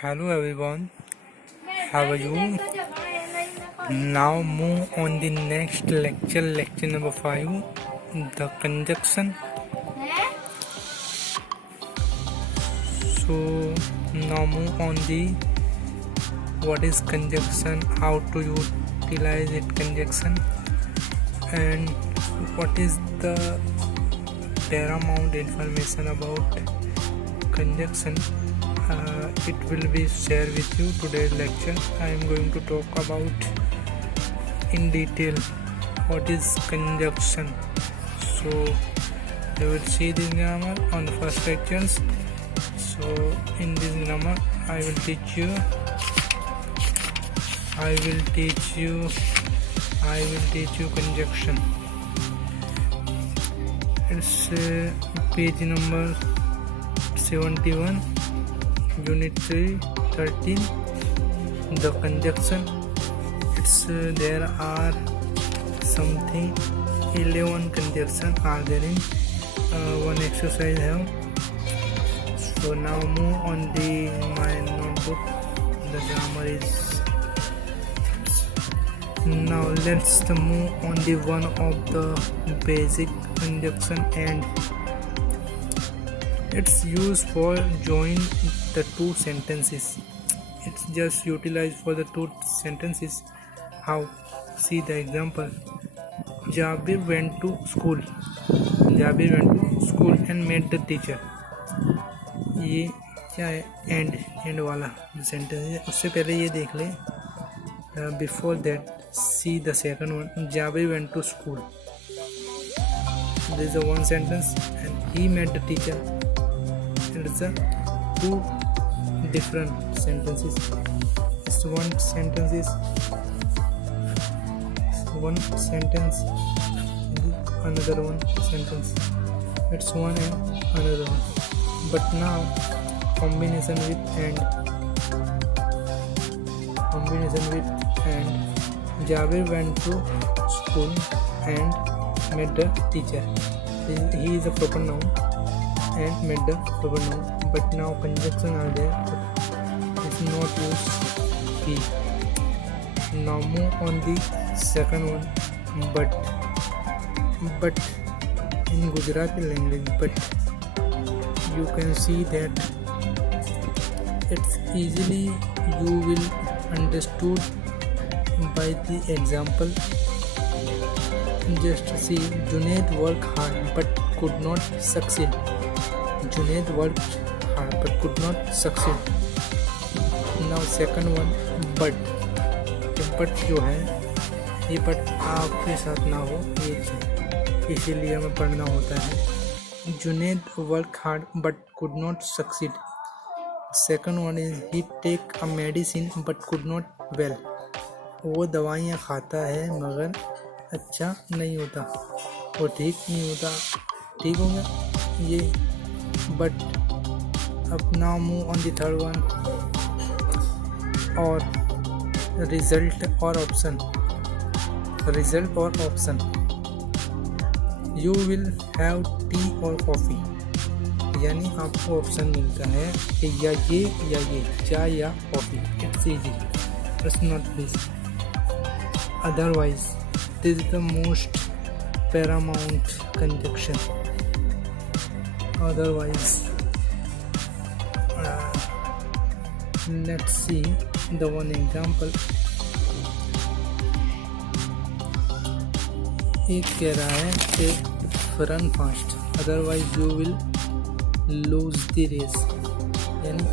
Hello everyone, how are you? Now move on the next lecture number 5, the conjunction. So now move on the what is conjunction, how to utilize it conjunction, and what is the paramount information about conjunction. It will be shared with you today's lecture. I am going to talk about in detail what is conjunction. So you will see this grammar on the first lectures. So in this grammar I will teach you conjunction. It's page number 71, unit 3, 13, the conjunction. It's there are something 11 conjunction are there in one exercise have. So now move on the my notebook. The grammar is now. Let's move on the one of the basic conjunction, and it's used for join the two sentences. It's just utilized for the two sentences. How? See the example. Jabir went to school. Jabir went to school and met the teacher. ये क्या है? And वाला sentence है. उससे पहले ये देख ले. Before that, see the second one. Jabir went to school. There is a one sentence, and he met the teacher. It's a two different sentences. It's one sentence is one sentence, another one sentence. It's one and another one. But now combination with and Jabir went to school and met the teacher. He is a proper noun and met the proper noun. But now conjunction are there, but it's not used he. Now move on the second one. But in Gujarati language, but you can see that it's easily you will understood by the example. Just see, Junaid worked hard but could not succeed. Junaid worked hard but could not succeed. Now second one, but जो है ये but आपके साथ ना हो, ये इसीलिए हमें पढ़ना होता है. Junaid worked hard but could not succeed. Second one is he take a medicine but could not well. वो दवाइयाँ खाता है मगर अच्छा नहीं होता, वो ठीक नहीं होता. ठीक हो गया ये. बट अब now move on the third one. और रिजल्ट और option. You will have T और कॉफ़ी. यानी आपको ऑप्शन मिलता है कि या ये चाय या coffee. It's easy, it's not this. Otherwise this is the most paramount conjunction. Otherwise, let's see the one example. एक कह रहा है कि run fast, otherwise you will lose the race. यानी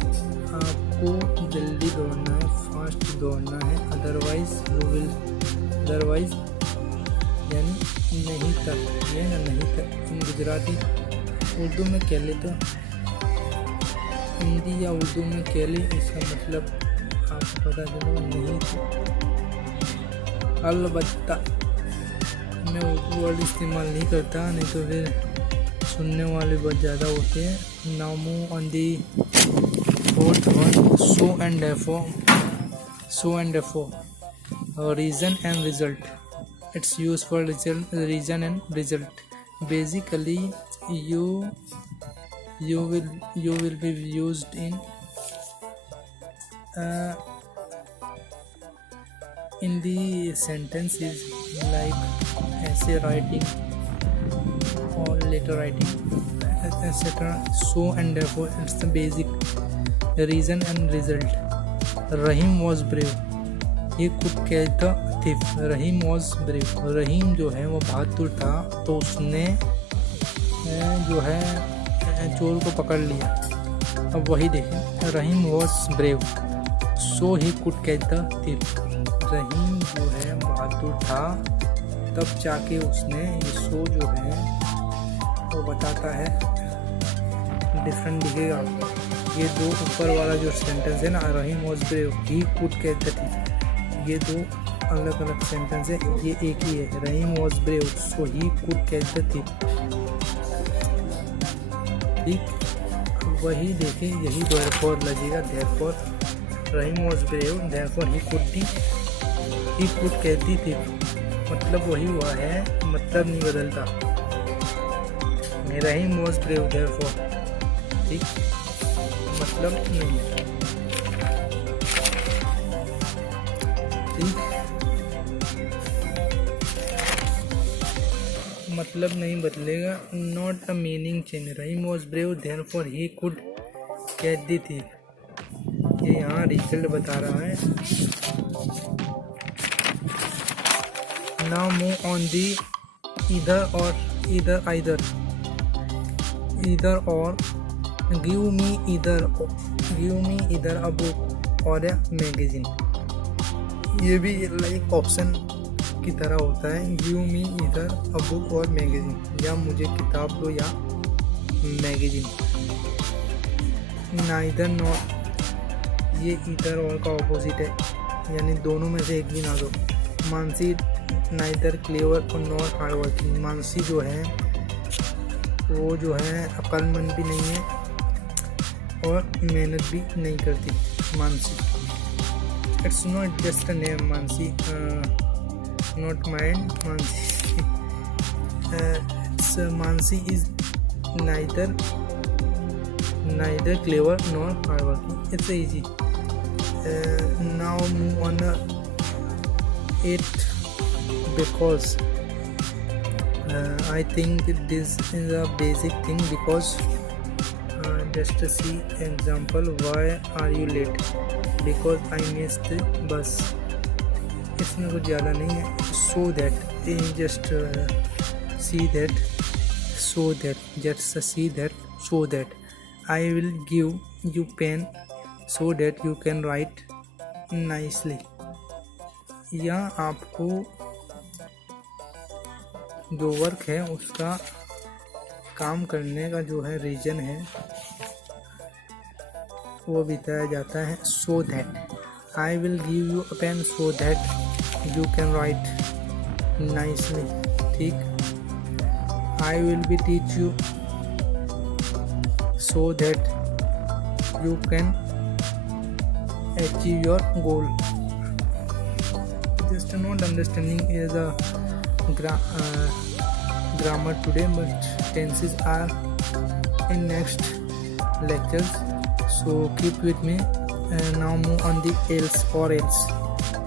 आपको जल्दी दौड़ना है, फास्ट दौड़ना है. अदरवाइज यानी नहीं कर. इन गुजराती उर्दू में कह ले तो हिंदी या उर्दू में कह ले, इसका मतलब आपको पता चलो नहीं. अलबत्ता मैं उर्दू वर्ड इस्तेमाल नहीं करता, नहीं तो फिर सुनने वाले बहुत ज़्यादा होते हैं. Now move on the fourth one. So and A4 reason and result. It's used for reason and result. Basically, you will be used in in the sentence is like essay writing or letter writing, etc. So and therefore it's the basic reason and result. Rahim was brave. He could catch the thief. Rahim was brave. रहीम जो है वो बहादुर था, तो उसने जो है चोर को पकड़ लिया. अब वही देखें, Rahim was brave so he could catch the thief. Rahim जो है बहादुर था, तब जाके उसने ये सो जो है वो बताता है, डिफरेंट दिखेगा. ये दो ऊपर वाला जो सेंटेंस है ना, Rahim was brave he could catch the thief, ये दो अलग अलग सेंटेंस है, ये एक ही है. Rahim was brave so he could catch the thief. ठीक, वही देखें, यही देयरफॉर लगेगा. Therefore Rahim was brave therefore he could catch the thief. मतलब वही हुआ है, मतलब नहीं बदलता. रहीम वॉज ब्रेव देयरफॉर, ठीक, मतलब नहीं. ठीक, मतलब नहीं बदलेगा. Not a meaning change. Rahim was brave therefore he could catch the thief. ये यहाँ रिजल्ट बता रहा है. Now move on the either or give me either a book or a magazine. ये भी लाइक ऑप्शन की तरह होता है. गिव मी इधर अ बुक और मैगजीन, या मुझे किताब दो या मैगजीन. नाइदर नॉट, ये इधर और का ऑपोजिट है, यानी दोनों में से एक भी ना दो. मानसी नाइदर क्लेवर और नॉट हार्ड वर्किंग. मानसी जो है वो जो है अक्लमंद भी नहीं है और मेहनत भी नहीं करती. Mansi, it's not just a name. Mansi not mind. Mansi is neither clever nor hardworking. It's easy. Now move on it, because I think this is a basic thing. Because just to see example, why are you late? Because I missed the bus. इसमें कुछ ज़्यादा नहीं है. so that just see that, so that just see that, so that I will give you pen so that you can write nicely. या आपको जो work है उसका काम करने का जो है रीजन है वो बताया जाता है. so that I will give you a pen so that you can write nicely. ठीक, I will be teach you so that you can achieve your goal. Just not understanding is a grammar today, but tenses are in next lectures, so keep with me. Now move on the else or else.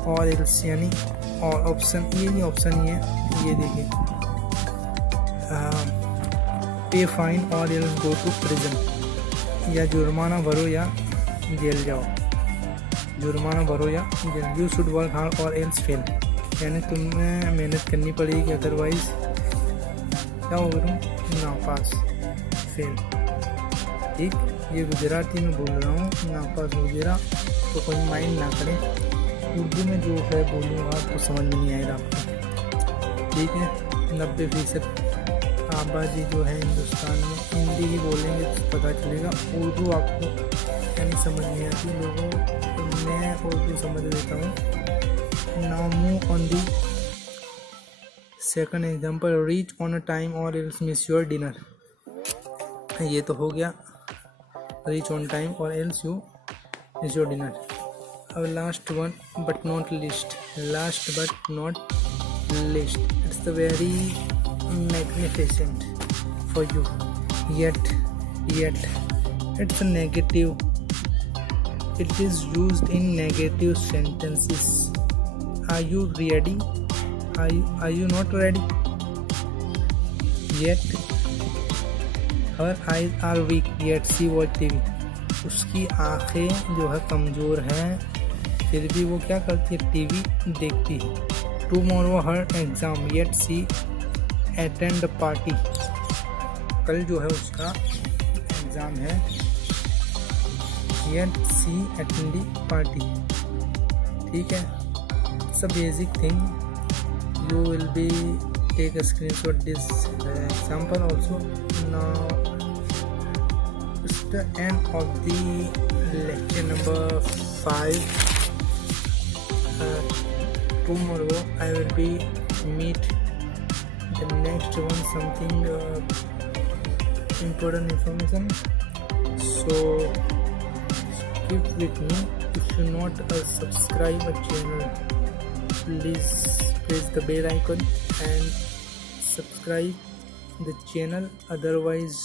और else यानी और option, ये नहीं option ही है. ये देखिए, पे fine और एल्स गो टू प्रिजन. या जुर्माना भरो या जेल जाओ. जुर्माना भरो या जेल. यू शुड वर्क हार्ड और एल्स फेल, यानी तुम्हें मेहनत करनी पड़ेगी, अदरवाइज क्या होगा, तुम नापास, फेल. ठीक, ये गुजराती में बोल रहा हूँ, नापास वगैरह, तो कोई माइंड ना करें. उर्दू में जो है बोलूँगा तो समझ में नहीं आएगा आपको. ठीक है, 90% आबादी जो है हिंदुस्तान में हिंदी ही बोलेंगे तो पता चलेगा. उर्दू आपको यानी समझ नहीं आती लोगों, तो मैं उर्दू समझ लेता हूँ. Now move on the second example. Reach on a time or else miss your dinner. ये तो हो गया, reach on time or else you miss your dinner. अब last one but not least. Last but not least. It's the very magnificent for you. Yet it's a negative it is used in negative sentences. Are you ready? Are you not ready? Yet her eyes are weak, yet she watch TV. उसकी आंखें जो है कमज़ोर हैं, फिर भी वो क्या करती है, टीवी देखती है. Tomorrow her exam, yet she attend the party. कल जो है उसका एग्ज़ाम है, yet she attend the party. ठीक है, it's a basic thing. You will be take a screenshot this example also. Now it's the end of the lecture number 5. Tomorrow I will be meet the next one, something important information. So keep with me. If you not subscribe a channel, please press the bell icon and subscribe the channel, otherwise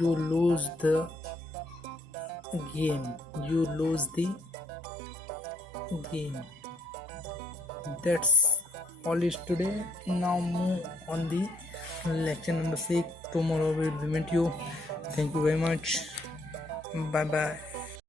you lose the game. That's all is today. Now move on the lecture number 6. Tomorrow we will meet you. Thank you very much. Bye bye.